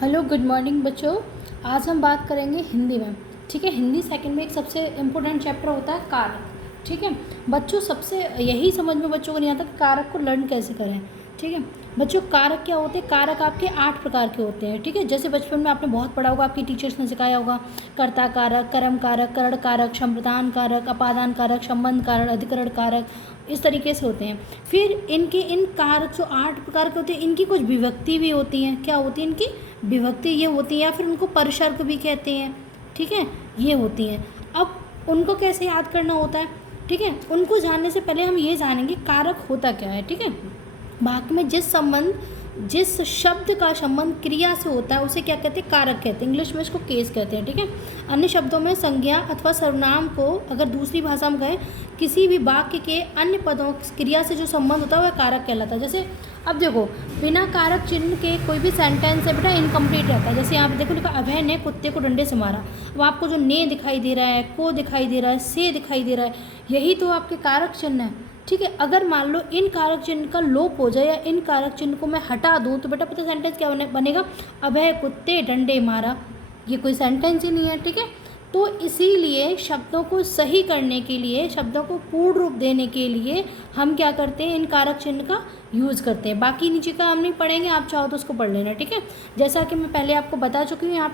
Hello good morning बच्चों। आज हम बात करेंगे हिंदी में। ठीक है, हिंदी सेकंड में एक सबसे इम्पोर्टेंट चैप्टर होता है कारक। ठीक है बच्चों, सबसे यही समझ में बच्चों को नहीं आता कि कारक को लर्न कैसे करें। ठीक है बच्चों, कारक क्या होते हैं? कारक आपके 8 प्रकार के होते हैं। ठीक है, जैसे बचपन में आपने बहुत पढ़ा होगा, आपकी टीचर्स ने सिखाया होगा। कर्ता कारक, कर्म कारक, करण कारक, संप्रदान कारक, अपादान कारक, संबंध कारक, अधिकरण कारक, इस तरीके से होते हैं। फिर इनके इन कारक जो 8 प्रकार के होते हैं, इनकी कुछ विभक्ति भी होती हैं। क्या होती है इनकी विभक्ति? ये होती है, या फिर उनको परसर्ग भी कहते हैं। ठीक है, ये होती हैं। अब उनको कैसे याद करना होता है? ठीक है, उनको जानने से पहले हम ये जानेंगे कारक होता क्या है। ठीक है, वाक्य में जिस शब्द का संबंध क्रिया से होता है उसे क्या कहते हैं? कारक कहते हैं। इंग्लिश में इसको केस कहते हैं। ठीक है, अन्य शब्दों में संज्ञा अथवा सर्वनाम को अगर दूसरी भाषा में कहें, किसी भी वाक्य के अन्य पदों क्रिया से जो संबंध होता है वह कारक कहलाता है। जैसे अब देखो, बिना कारक चिन्ह के कोई भी सेंटेंस है बेटा इनकम्प्लीट रहता है। जैसे यहाँ पे देखो लिखा, अभय ने कुत्ते को डंडे से मारा। अब आपको जो ने दिखाई दे रहा है, को दिखाई दे रहा है, से दिखाई दे रहा है, यही तो आपके कारक चिन्ह है। ठीक है, अगर मान लो इन कारक चिन्ह का लोप हो जाए या इन कारक चिन्ह को मैं हटा दूँ तो बेटा पता सेंटेंस क्या बनेगा? अभय कुत्ते डंडे मारा। ये कोई सेंटेंस ही नहीं है। ठीक है, तो इसीलिए शब्दों को सही करने के लिए, शब्दों को पूर्ण रूप देने के लिए हम क्या करते हैं? इन कारक चिन्ह का यूज़ करते हैं। बाकी नीचे का हम नहीं पढ़ेंगे, आप चाहो तो उसको पढ़ लेना। ठीक है, जैसा कि मैं पहले आपको बता चुकी हूँ। यहाँ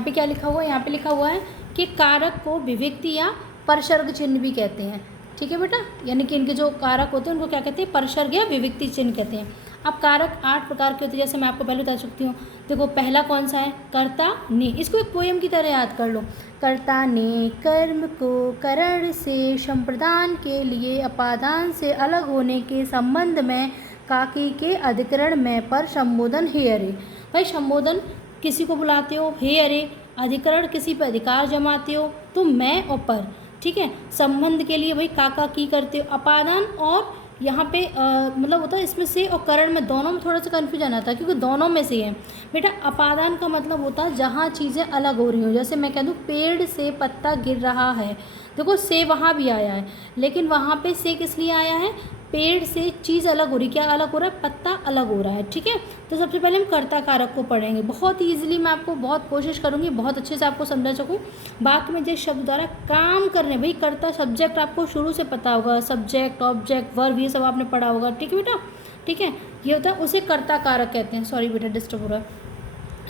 पे क्या लिखा हुआ है? यहाँ पे लिखा हुआ है कि कारक को विभक्ति या परसर्ग चिन्ह भी कहते हैं। ठीक है बेटा, यानी कि इनके जो कारक होते हैं उनको क्या कहते हैं? परसर्ग या विभक्ति चिन्ह कहते हैं। अब कारक 8 प्रकार के होते हैं, जैसे मैं आपको पहले बता चुकी हूँ। देखो पहला कौन सा है? कर्ता ने। इसको एक पोएम की तरह याद कर लो। कर्ता ने कर्म को करण से, संप्रदान के लिए अपादान से अलग होने के संबंध में, काकी के अधिकरण में, पर संबोधन हे अरे। भाई संबोधन किसी को बुलाते हो हे अरे, अधिकरण किसी पर अधिकार जमाते हो तो मैं और पर। ठीक है, संबंध के लिए भाई काका की करते हो। अपादान और यहाँ पे मतलब होता है इसमें से और करण में, दोनों में थोड़ा सा कन्फ्यूजन आता है क्योंकि दोनों में से है बेटा। अपादान का मतलब होता है जहाँ चीज़ें अलग हो रही हो। जैसे मैं कह दूँ पेड़ से पत्ता गिर रहा है, देखो से वहाँ भी आया है, लेकिन वहाँ पे से किस लिए आया है? पेड़ से चीज़ अलग हो रही। क्या अलग हो रहा है? पत्ता अलग हो रहा है। ठीक है, तो सबसे पहले हम कर्ता कारक को पढ़ेंगे। बहुत ईजिली मैं आपको बहुत कोशिश करूँगी बहुत अच्छे से आपको समझा सकूँ। वाक्य में जिस शब्द द्वारा काम करने, भाई कर्ता सब्जेक्ट आपको शुरू से पता होगा, सब्जेक्ट ऑब्जेक्ट वर्ब ये सब आपने पढ़ा होगा। ठीक है बेटा, ठीक है, ये होता है उसे कर्ता कारक कहते हैं। सॉरी बेटा डिस्टर्ब हो रहा है।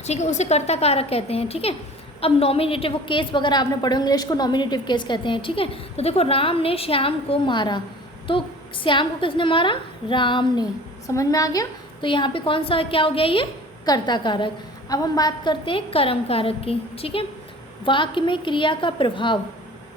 ठीक है, उसे कर्ता कारक कहते हैं। ठीक है, अब नॉमिनेटिव वो केस वगैरह आपने पढ़े होंगे, इसको नॉमिनेटिव केस कहते हैं। ठीक है, तो देखो राम ने श्याम को मारा, तो श्याम को किसने मारा? राम ने। समझ में आ गया? तो यहाँ पे कौन सा क्या हो गया? ये कर्ता कारक। अब हम बात करते हैं कर्म कारक की। ठीक है, वाक्य में क्रिया का प्रभाव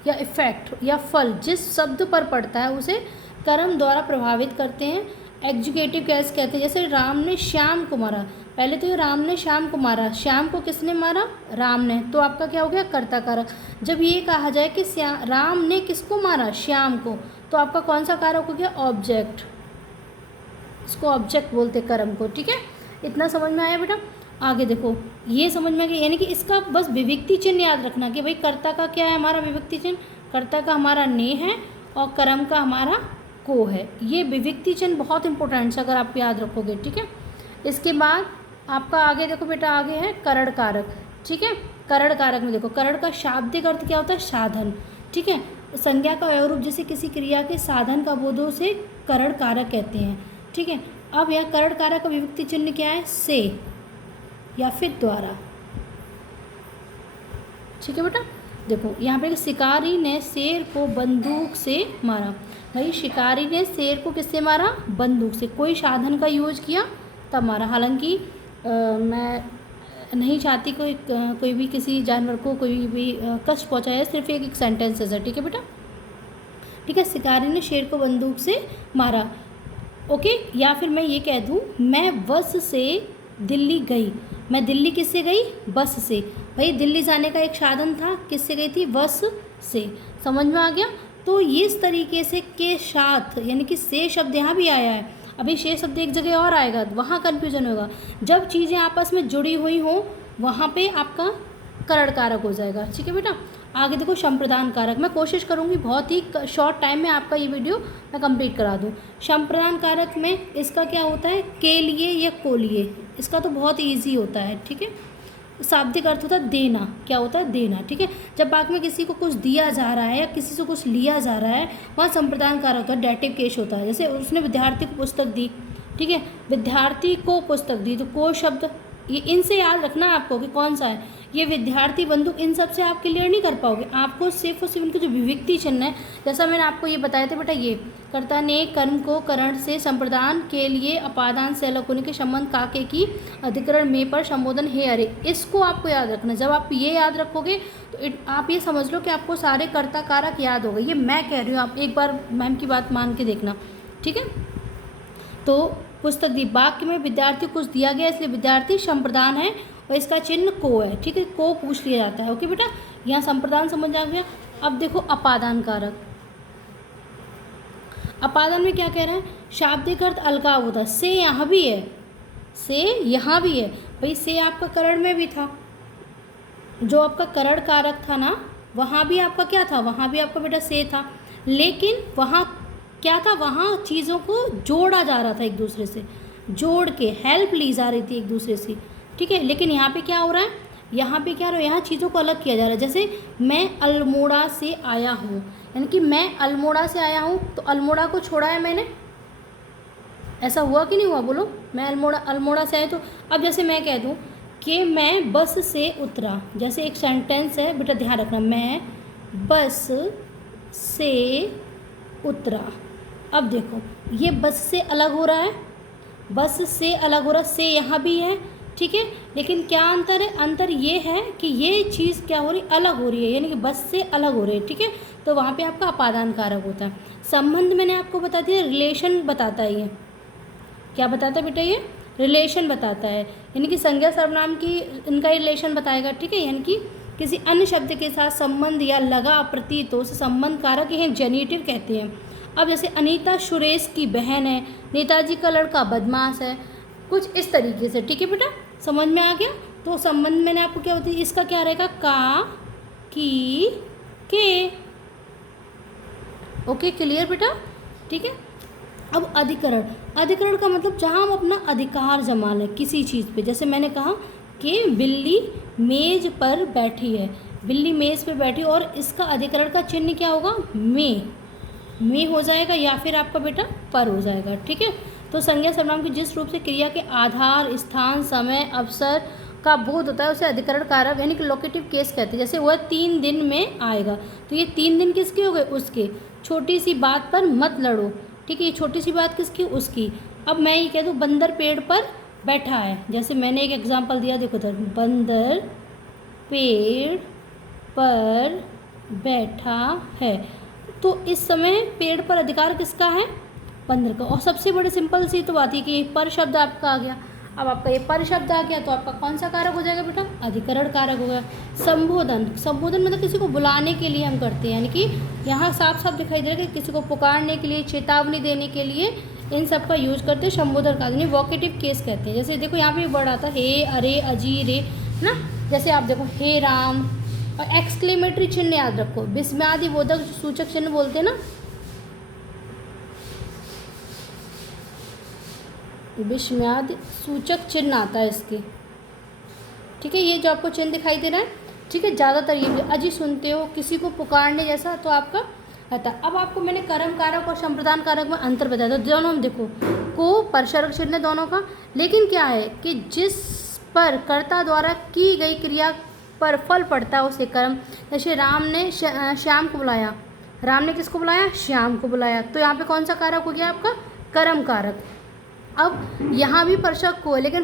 या इफेक्ट या फल जिस शब्द पर पड़ता है उसे कर्म द्वारा प्रभावित करते हैं। एग्जीक्यूटिव केस कहते हैं। जैसे राम ने श्याम को मारा, पहले तो ये राम ने श्याम को मारा, श्याम को किसने मारा? राम ने, तो आपका क्या हो गया? कर्ता कारक। जब ये कहा जाए कि राम ने किसको मारा? श्याम को, तो आपका कौन सा कारक हो गया? ऑब्जेक्ट। इसको ऑब्जेक्ट बोलते कर्म को। ठीक है, इतना समझ में आया बेटा? आगे देखो, ये समझ में आ गया, यानी कि इसका बस विभक्ति चिन्ह याद रखना कि भाई कर्ता का क्या है हमारा विभक्ति चिन्ह? कर्ता का हमारा ने है और कर्म का हमारा को है। ये विभक्ति चिन्ह बहुत इंपॉर्टेंट है अगर आप याद रखोगे। ठीक है, इसके बाद आपका आगे देखो बेटा, आगे है करण कारक। ठीक है, करण कारक में देखो, करण का शाब्दिक अर्थ क्या होता है? साधन। ठीक है, संज्ञा का अवयव रूप जैसे किसी क्रिया के साधन का बोधो से करण कारक कहते हैं। ठीक है, अब यह करण कारक का विभक्ति चिन्ह क्या है? से या फिर द्वारा। ठीक है बेटा, देखो यहाँ पे शिकारी ने शेर को बंदूक से मारा। भाई शिकारी ने शेर को किससे मारा? बंदूक से। कोई साधन का यूज किया तब मारा। हालांकि मैं नहीं चाहती कोई भी किसी जानवर को कोई भी कष्ट पहुंचाए, सिर्फ एक सेंटेंसेस है। ठीक है बेटा, ठीक है, शिकारी ने शेर को बंदूक से मारा। ओके, या फिर मैं ये कह दूँ, मैं बस से दिल्ली गई। मैं दिल्ली किससे गई? बस से। भाई दिल्ली जाने का एक साधन था, किससे गई थी? बस से। समझ में आ गया? तो इस तरीके से के साथ, यानी कि से शब्द यहाँ भी आया है। अभी से शब्द एक जगह और आएगा, वहाँ कन्फ्यूजन होगा। जब चीज़ें आपस में जुड़ी हुई हों वहाँ पे आपका करण कारक हो जाएगा। ठीक है बेटा, आगे देखो संप्रदान कारक, मैं कोशिश करूँगी बहुत ही शॉर्ट टाइम में आपका ये वीडियो मैं कंप्लीट करा दूँ। संप्रदान कारक में इसका क्या होता है, के लिए या को लिए, इसका तो बहुत ईजी होता है, ठीक है। शाब्दिक अर्थ होता है देना, क्या होता है, देना, ठीक है। जब वाक्य में किसी को कुछ दिया जा रहा है या किसी से कुछ लिया जा रहा है, वहाँ संप्रदान कारक होता है, डेटिव केस होता है। जैसे उसने विद्यार्थी को पुस्तक दी, ठीक है, विद्यार्थी को पुस्तक दी, तो को शब्द, ये इनसे याद रखना आपको कि कौन सा है, ये विद्यार्थी बंधु, इन सब से आप क्लियर नहीं कर पाओगे। आपको सिर्फ और सिर्फ इनके जो विभक्ति चिन्ह है, जैसा मैंने आपको ये बताया था बेटा, ये कर्ता ने कर्म को करण से संप्रदान के लिए अपादान से अलग होने के संबंध काके की अधिकरण में पर संबोधन हे अरे, इसको आपको याद रखना। जब आप ये याद रखोगे तो आप ये समझ लो कि आपको सारे कर्ता कारक याद हो गए। ये मैं कह रही हूँ, आप एक बार मैम की बात मान के देखना, ठीक है। तो पुस्तक दी, वाक्य में विद्यार्थी को कुछ दिया गया, इसलिए विद्यार्थी संप्रदान है और इसका चिन्ह को है, ठीक है, को पूछ लिया जाता है। ओके बेटा, यहाँ संप्रदान समझ आ गया। अब देखो अपादान कारक, अपादान में क्या कह रहे हैं, शाब्दिक अर्थ अलगाव होता है, से यहाँ भी है, से यहाँ भी है, भाई से आपका करण में भी था, जो आपका करण कारक था ना, वहाँ भी आपका क्या था, वहाँ भी आपका बेटा से था, लेकिन वहाँ क्या था, वहाँ चीज़ों को जोड़ा जा रहा था, एक दूसरे से जोड़ के हेल्प ली जा रही थी एक दूसरे से, ठीक है। लेकिन यहाँ पे क्या हो रहा है, यहाँ पे क्या हो रहा है, यहाँ चीज़ों को अलग किया जा रहा है। जैसे मैं अल्मोड़ा से आया हूँ, यानी कि मैं अल्मोड़ा से आया हूँ, तो अल्मोड़ा को छोड़ा है मैंने, ऐसा हुआ कि नहीं हुआ, बोलो। मैं अल्मोड़ा से आया, तो अब जैसे मैं कह दूँ कि मैं बस से उतरा, जैसे एक सेंटेंस है बेटा, ध्यान रखना, मैं बस से उतरा। अब देखो ये बस से अलग हो रहा है, बस से अलग हो रहा है, से यहाँ भी है, ठीक है, लेकिन क्या अंतर है, अंतर ये है कि ये चीज़ क्या हो रही, अलग हो रही है, यानी कि बस से अलग हो रही है, ठीक है। तो वहाँ पे आपका अपादान कारक होता है। संबंध मैंने आपको बता दिया, रिलेशन बताता है, ये क्या बताता है बेटा, ये रिलेशन बताता है, यानी कि संज्ञा सर्वनाम की इनका रिलेशन बताएगा, ठीक है, यानी कि किसी अन्य शब्द के साथ संबंध या लगा प्रतीत हो, उसे संबंध कारक यह जेनिटिव कहते हैं। अब जैसे अनीता सुरेश की बहन है, नेताजी का लड़का बदमाश है, कुछ इस तरीके से, ठीक है बेटा, समझ में आ गया। तो संबंध मैंने आपको क्या होती है, इसका क्या रहेगा, का, की, के। ओके, क्लियर बेटा, ठीक है। अब अधिकरण, अधिकरण का मतलब जहाँ हम अपना अधिकार जमा लें किसी चीज़ पे। जैसे मैंने कहा कि बिल्ली मेज पर बैठी है, बिल्ली मेज पर बैठी, और इसका अधिकरण का चिन्ह क्या होगा, में हो जाएगा, या फिर आपका बेटा पर हो जाएगा, ठीक है। तो संज्ञा सर्वनाम की जिस रूप से क्रिया के आधार, स्थान, समय, अवसर का बोध होता है, उसे अधिकरण कारक यानी कि लोकेटिव केस कहते हैं। जैसे वह 3 दिन में आएगा, तो ये 3 दिन किसके हो गए, उसके। छोटी सी बात पर मत लड़ो, ठीक है, ये छोटी सी बात किसकी, उसकी। अब मैं ये कह दूँ बंदर पेड़ पर बैठा है, जैसे मैंने एक एग्जांपल दिया, देखो इधर, बंदर पेड़ पर बैठा है, तो इस समय पेड़ पर अधिकार किसका है, बंदर का। और सबसे बड़ी सिंपल सी तो बात है कि पर शब्द आपका आ गया। अब आपका ये पर शब्द आ गया, तो आपका कौन सा कारक हो जाएगा बेटा, अधिकरण कारक हो गया। संबोधन, संबोधन मतलब किसी को बुलाने के लिए हम करते हैं, यानी कि यहाँ साफ साफ दिखाई दे रहा है कि किसी को पुकारने के लिए, चेतावनी देने के लिए इन सब का यूज करते हैं संबोधन का, यानी वोकेटिव केस कहते हैं। जैसे देखो यहाँ पे वर्ड आता है हे, अरे, अजी, रे, है ना। जैसे आप देखो हे राम, और एक्सक्लेमेटरी चिन्ह याद रखो, विस्मयादि बोधक सूचक चिन्ह बोलते हैं ना, विस्मयादि सूचक चिन्ह आता है इसके, ठीक है, ये जो आपको चिन्ह दिखाई दे रहा है, ठीक है, ज़्यादातर ये अजी सुनते हो, किसी को पुकारने जैसा, तो आपका रहता। अब आपको मैंने कर्म कारक और संप्रदान कारक में अंतर बताया, तो दोनों हम देखो, को परसर्ग चिन्ह दोनों का, लेकिन क्या है कि जिस पर कर्ता द्वारा की गई क्रिया पर फल पड़ता है उसे कर्म। जैसे राम ने श्याम को बुलाया, राम ने किसको बुलाया, श्याम को बुलाया, तो यहाँ पे कौन सा कारक हो गया आपका, कर्म कारक। अब यहाँ भी परसर्ग को है, लेकिन